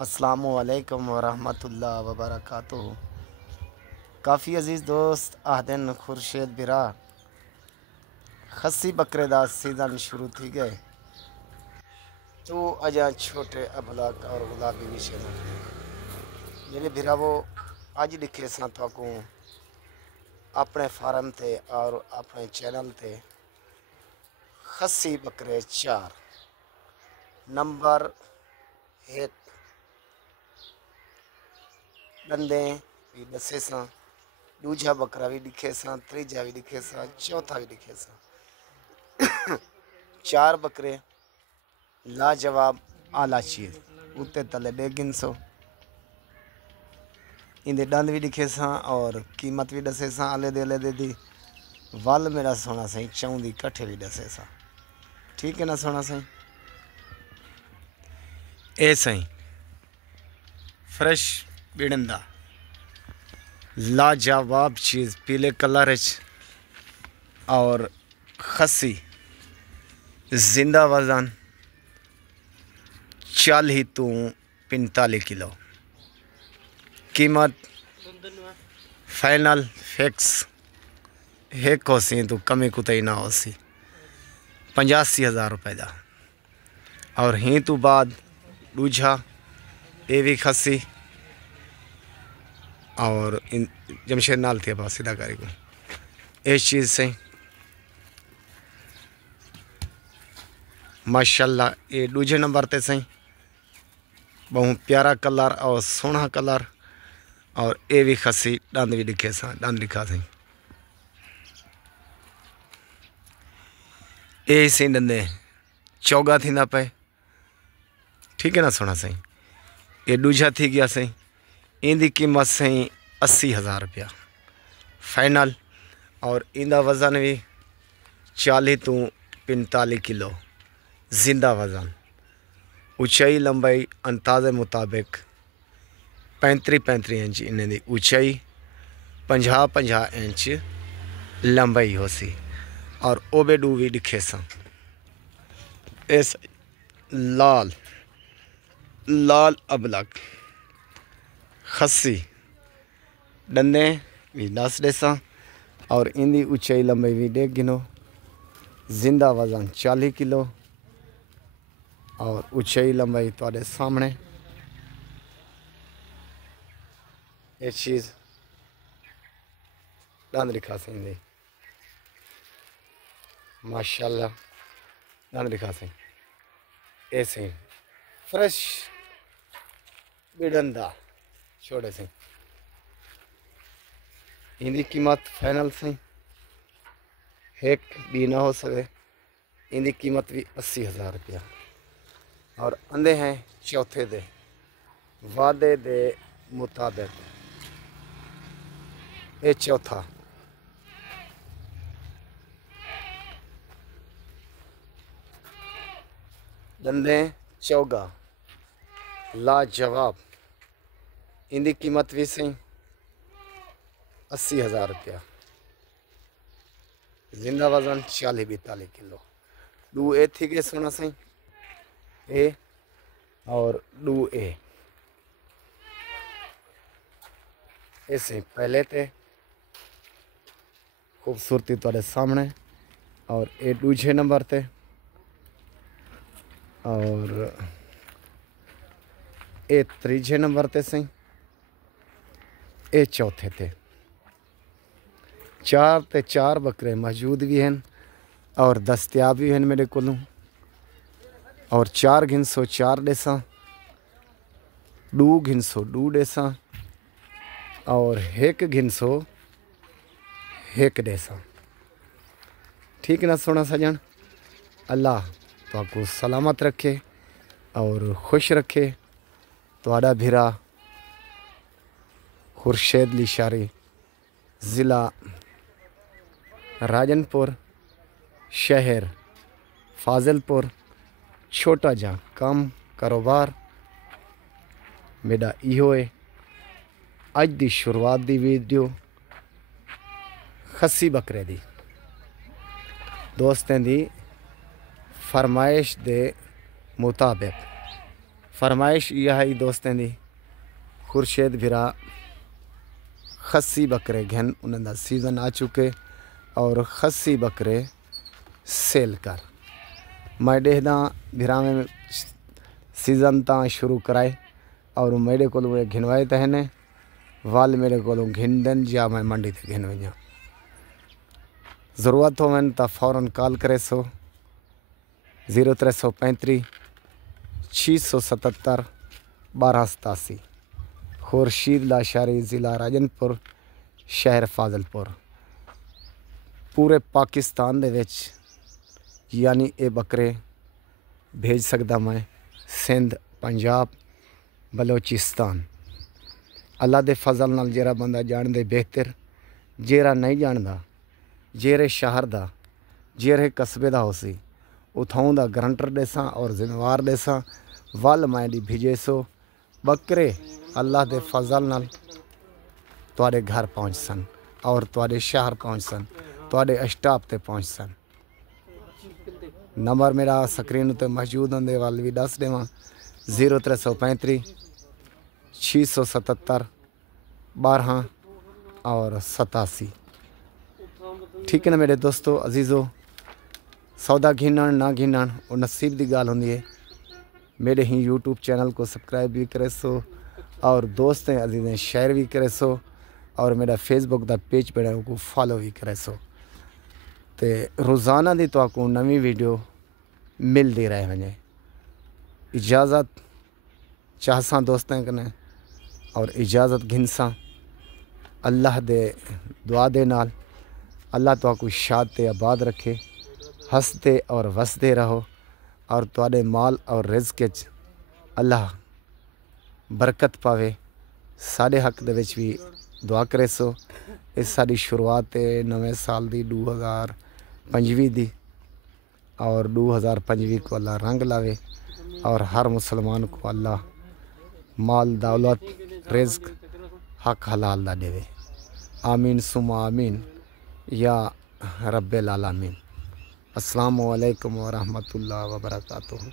अस्सलामुअलैकुम वरहमतुल्लाहि वबरकातुहू। काफ़ी अजीज़ दोस्त आहदन खुर्शीद बिरा खस्सी बकरे दा सीज़न शुरू थी गए तो अजा छोटे अबलाक और गुलाबी विषय मेरे बिरावो अज लिखे सा थाकू अपने फार्म थे और अपने चैनल थे खस्सी बकरे 4 नंबर 1 डंदे भी दसे सा, दूजा बकरा भी लिखे सा, तीजा भी लिखे सा, चौथा भी लिखे सा। 4 बकरे लाजवाब आला चीज़ उत्ते तले 200 इंदे दंद भी लिखे सा और कीमत भी दसे सा। आले दे दी वल मेरा सोना सही चौंदी कट्ठे भी दसे सा। ठीक है ना सोना सही ए सही फ्रेश बिड़ंदा लाजवाब चीज़ पीले कलर और खस्सी जिंदा वजन 40 तो 45 किलो। कीमत फाइनल फिक्स एक होसी तो कमी कुतई ना होसी 85,000 रुपए का। और ही तो बाद दूजा ये भी खस्सी और इन जमशेद नाल थी पास सीधा करी को इस चीज़ से माशाल्लाह ये दूजे नंबर ते सही बहुत प्यारा कलर और सोना कलर और ये भी खस्सी दंद भी लिखे सा दंद लिखा सही ये सही दंदे चौगा थी ना पे। ठीक है ना सोना सही ये दूजा थी गया सही इंदी कीमत सही 80,000 रुपया फाइनल। और इंदा वज़न भी 40 तो 45 किलो जिंदा वज़न। ऊंचाई लंबाई अंदाजे मुताबिक 35 इंच इन्हें दी ऊंचाई 50 इंच लंबाई हो सी। और ओबे डू भी दिखे सा इस लाल लाल अबलक खस्सी डंडे भी 10 डेसा और इंदी ऊंचाई लंबाई भी 1.5 गिनो। जिंदा वज़न 40 किलो और ऊंचाई लंबाई तुहाडे सामने ये चीज़ दंद लिखा सी माशाल्लाह दंद लिखा सी ऐसे फ्रेश बिडंदा छोड़े से इनकी कीमत फाइनल से एक भी ना हो सके। इनकी कीमत भी 80,000 रुपया। और अंधे हैं चौथे दे वादे दे मुताबिक ये चौथा दंदे चौगा लाजवाब। इनकी कीमत भी सही 80,000 रुपया। जिंदा वजन 40-42 किलो। डू ए थी के सोना सही ए और डू ए ऐसे पहले थे खूबसूरती तुहाडे सामने और ए दूजे नंबर ते और ए तीजे नंबर ते सही ए चौथे ते 4 बकरे मौजूद भी हैं और दस्तियाब भी हैं मेरे को। और 4 घिनसो 4 डेसा 2 घिनसो 2 डेसा और 1 घिनसो 1 डेसा। ठीक ना सोना सजन अल्लाह तो आपको सलामत रखे और खुश रखे। तुहाडा भिरा खुर्शीद लिशारी ज़िला राजनपुर शहर फाजिलपुर छोटा जा काम कारोबार मेरा इहो है। अज दी शुरुआत दी वीडियो खस्सी बकरे दी दोस्तें दी फरमाइश दे मुताबिक फरमाइश यह ही दोस्तें दी खुर्शेद भिरा खस्सी बकरे घन उन्होंने सीज़न आ चुके और खस्सी बकरे सेल कर मैं डेहदा भिरा में सीज़न ता शुरू कराए और मेरे को घिनवाए तहने वाल मेरे को घिन देन या मैं मंडी थे घिन वजा ज़रूरत हो मैंने तो फ़ौरन कॉल करे सो 0335 677 1287 खुर्शीद लाशारी ज़िला राजनपुर शहर फाजिलपुर पूरे पाकिस्तान दे विच यानी ये बकरे भेज सकदा मैं सिंध पंजाब बलोचिस्तान अल्लाह दे फजल नाल जेरा बंदा जान दे बेहतर जेरा नहीं जानदा जेरे शहर दा जेरे कस्बे दा होसी उथाऊं दा गारंटर देसा और जिम्मेवार देसा वल मैं दी भेजे सो बकरे अल्लाह दे फजल नाल तुहाडे घर पहुँच सन और तुहाडे शहर पहुँच सन तुहाडे स्टाफ ते पहुँच सन। नंबर मेरा स्क्रीन उत्ते मौजूद होंदे वाल भी दस देवां 0335 677 12 और 87। ठीक है ना मेरे दोस्तों अजीज़ों, सौदा घिनण ना घिनण वो नसीब की गाल होंदी है। मेरे ही यूट्यूब चैनल को सब्सक्राइब भी करे सो और दोस्तें अजीज़ें शेयर भी करे सो और मेरा फेसबुक का पेज पे को फॉलो भी करे सो ते रोज़ाना दी तो आपको नवी वीडियो मिलती रहे वजे। इजाज़त चाहसा दोस्तें कने और इजाज़त घिनसा अल्लाह दे दुआ दे नाल अल्लाह तो आपको शाद ते आबाद रखे हंसते और वसते रहो और तुहाडे माल और रिज़्क़ च अल्लाह बरकत पावे। साढ़े हक दे विच भी दुआ करे सो इस साड़ी शुरुआत है नवे साल दी 2025 दी और 2025 को अल्लाह रंग लावे और हर मुसलमान को अल्लाह माल दौलत रिज़्क़ हक हलाल दा देवे। आमीन सुमा आमीन या रब्बिल आलमीन। अस्सलामु अलैकुम व रहमतुल्लाहि व बरकातुहू।